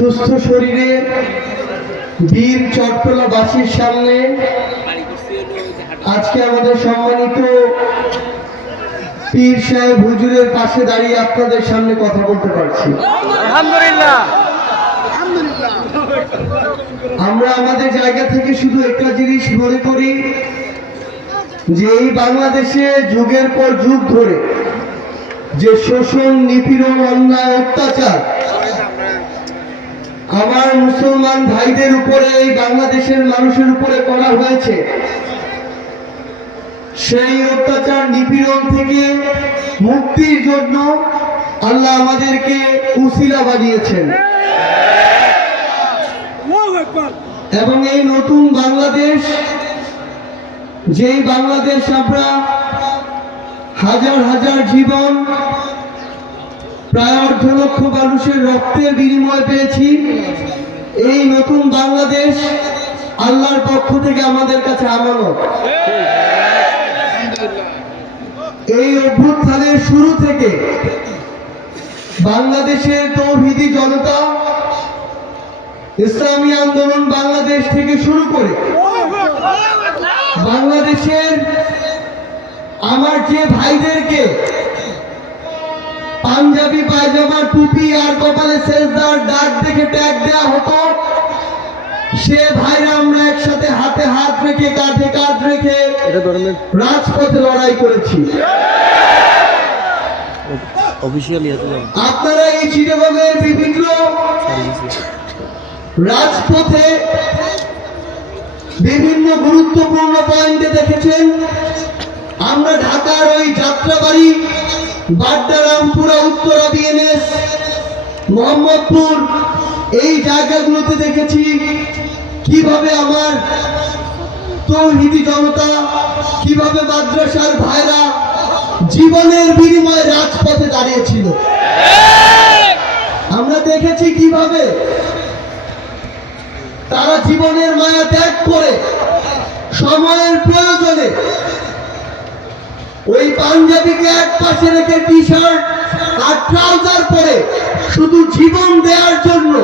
সুস্থ শরীরে বীর চট্টলাবাসীর সামনে আজকে আমাদের সম্মানিত পীর সাহেব হুজুরের পাশে দাঁড়িয়ে আপনাদের সামনে কথা বলতে পারছি। আলহামদুলিল্লাহ। আমরা আমাদের জায়গা থেকে শুধু একটা জিনিস মনে করি যে এই বাংলাদেশে যুগের পর যুগ ধরে যে শোষণ নিপীড়ন অন্যায় অত্যাচার আমার মুসলমান ভাইদের উপরে, এই বাংলাদেশের মানুষের উপরে করা হয়েছে। সেই অত্যাচার নিপীড়ন থেকে মুক্তির জন্য আল্লাহ আমাদেরকে উসিলা বানিয়েছেন। এবং এই নতুন বাংলাদেশ, যেই বাংলাদেশ আমরা হাজার হাজার জীবন প্রায় অর্ধ লক্ষ মানুষের রক্তের বিনিময় পেয়েছি। এই নতুন বাংলাদেশ আল্লাহর পক্ষ থেকে আমাদের কাছে এই অভ্যুত্থানের শুরু থেকে বাংলাদেশের তৌহিদি জনতা ইসলামী আন্দোলন বাংলাদেশ থেকে শুরু করে বাংলাদেশের আমার যে ভাইদেরকে পাঞ্জাবি পায়জামা টুপি আর কপালে শেষদার ডাক দেখে ট্যাগ দেওয়া হতো। সে ভাইরা আমরা একসাথে হাতে হাত রেখে কাঁধে কাঁধ রেখে রাজপথে লড়াই করেছি। আপনারা এই চিটাগংয়ের বিভিন্ন রাজপথে বিভিন্ন গুরুত্বপূর্ণ পয়েন্টে দেখেছেন। আমরা ঢাকার ওই যাত্রাবাড়ি বাড্ডারামপুরা, উত্তরা বিএনএস মোহাম্মদপুর, এই জায়গাগুলোতে দেখেছি কীভাবে আমার তৌহিদি জনতা, কীভাবে মাদ্রাসার ভাইরা জীবনের বিনিময়ে রাজপথে দাঁড়িয়েছিল। আমরা দেখেছি কীভাবে তারা জীবনের মায়া ত্যাগ করে সময়ের পাঞ্জাবিকে এক পাশে রেখে টি শার্ট আর ট্রাউজার পরে শুধু জীবন দেওয়ার জন্য,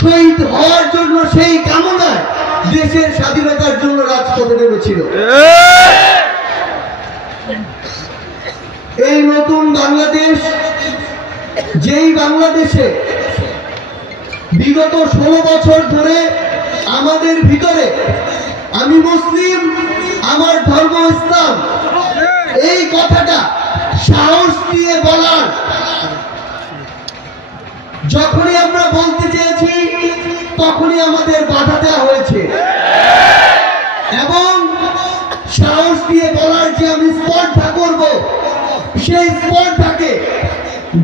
শহীদ হওয়ার জন্য সেই কামনায় দেশের স্বাধীনতার জন্য রাজপথে নেমেছিল। এই নতুন বাংলাদেশ, যেই বাংলাদেশে বিগত ষোলো বছর ধরে আমাদের ভিতরে আমি মুসলিম, আমার ধর্ম ইসলাম এই কথাটা সাহস দিয়ে বলার। যখনই আমরা বলতে চেয়েছি, তখনই আমাদের বাধা দেওয়া হয়েছে। এবং সাহস দিয়ে বলার যে আমি স্পর্ধা করব, সেই স্পর্ধাকে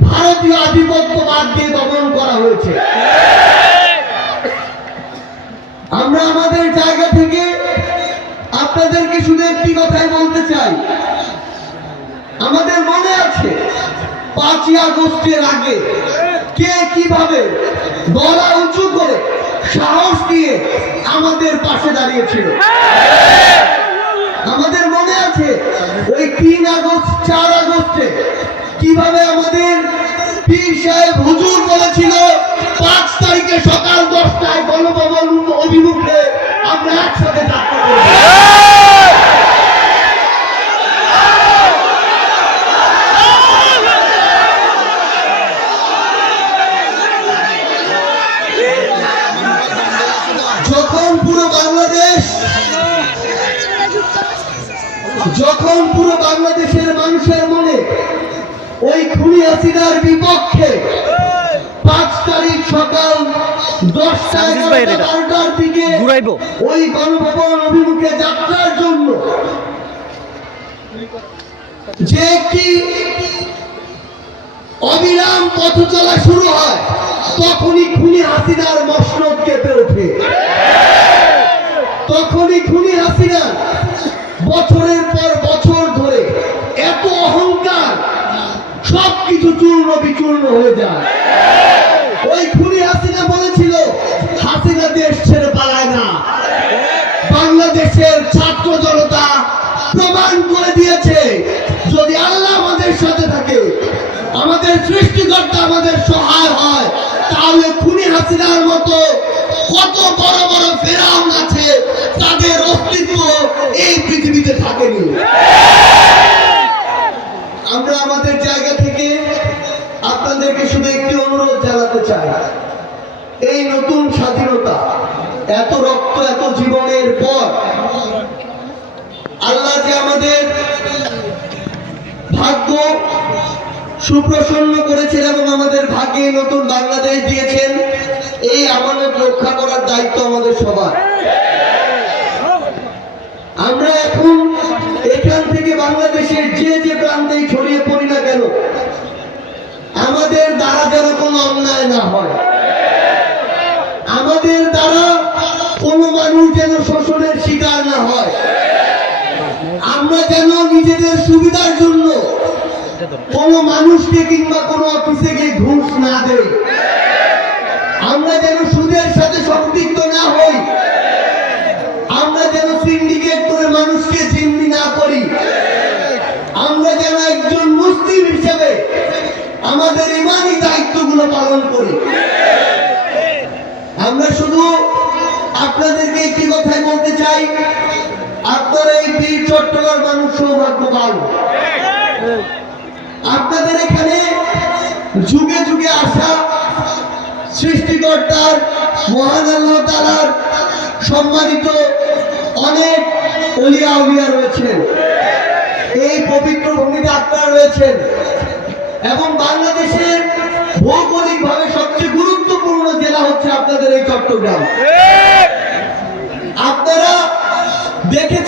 ভারতীয় আধিপত্যবাদ দিয়ে দমন করা হয়েছে। আমরা আমাদের জায়গা থেকে আপনাদেরকে শুধু একটি কথাই বলতে চাই। আমাদের মনে আছে পাঁচই আগস্টের আগে কে কীভাবে গলা উঁচু করে সাহস দিয়ে আমাদের পাশে দাঁড়িয়েছিল? আমাদের মনে আছে ওই তিন আগস্ট, চার আগস্টে কীভাবে আমাদের পীর সাহেব হুজুর বলেছিল, পাঁচ তারিখে সকাল দশটায় গণভবন যখন পুরো বাংলাদেশের মানুষের মনে ওই খুনি হাসিনার বিপক্ষে পাঁচ তারিখ সকাল দশটা সার্জিস ভাইয়ের এগারোটা এটা। বারোটার দিকে ওই গণভবন অভিমুখে যাত্রার জন্য। যে একটি অবিরাম পথ চলা শুরু হয় তখনই খুনি হাসিনার মসনদ কেঁপে ওঠে। তখনই খুনি হাসিনা বছরের পর চূর্ণ বিচূর্ণ হয়ে যায়। ওই খুনি হাসিনা বলেছিল হাসিনা দেশ ছেড়ে পালায় না। বাংলাদেশের ছাত্র জনতা প্রমাণ করে দিয়েছে, যদি আল্লাহ আমাদের সাথে থাকে, আমাদের সৃষ্টিকর্তা আমাদের সহায় হয়, তাহলে খুনি হাসিনার মতো কত বড় বড় ফেরাউন আছে, তাদের অস্তিত্ব এই পৃথিবীতে থাকেনি আমরা আমাদের জায়গা থেকে আপনাদেরকে শুধু একটি অনুরোধ এই নতুন স্বাধীনতা, এত রক্ত, এত জীবনের পর আল্লাহ যে আমাদের ভাগ্য সুপ্রসন্ন করেছেন এবং আমাদের ভাগ্যে নতুন বাংলাদেশ দিয়েছেন, এই আমানত রক্ষা করার দায়িত্ব আমাদের সবার। আমরা এখন এখান থেকে বাংলাদেশের যে যে প্রান্তেই ছড়িয়ে পড়ি না কেন, আমাদের দ্বারা যেন কোনো অন্যায় না হয়। আমাদের দ্বারা কোনো মানুষ যেন শোষণের শিকার না হয়। আমরা যেন নিজেদের সুবিধার জন্য কোনো মানুষকে কিংবা কোনো অফিসে গিয়ে ঘুষ না দেই। ইমানি দায়িত্বগুলো পালন করি। আমরা শুধু আপনাদেরকে একটি কথাই বলতে চাই, আপনারা এই বীর চট্টগ্রাম মানুষ সৌভাগ্যবান। আপনাদের এখানে যুগে যুগে আসা সৃষ্টিকর্তার, মহান আল্লাহ তালার সম্মানিত অনেক অলিয়া উলিয়া রয়েছেন। এই পবিত্র ভূমিতে আপনারা রয়েছেন। এবং বাংলাদেশের ভৌগোলিক ভাবে সবচেয়ে গুরুত্বপূর্ণ জেলা হচ্ছে আপনাদের এই চট্টগ্রাম। আপনারা দেখেছেন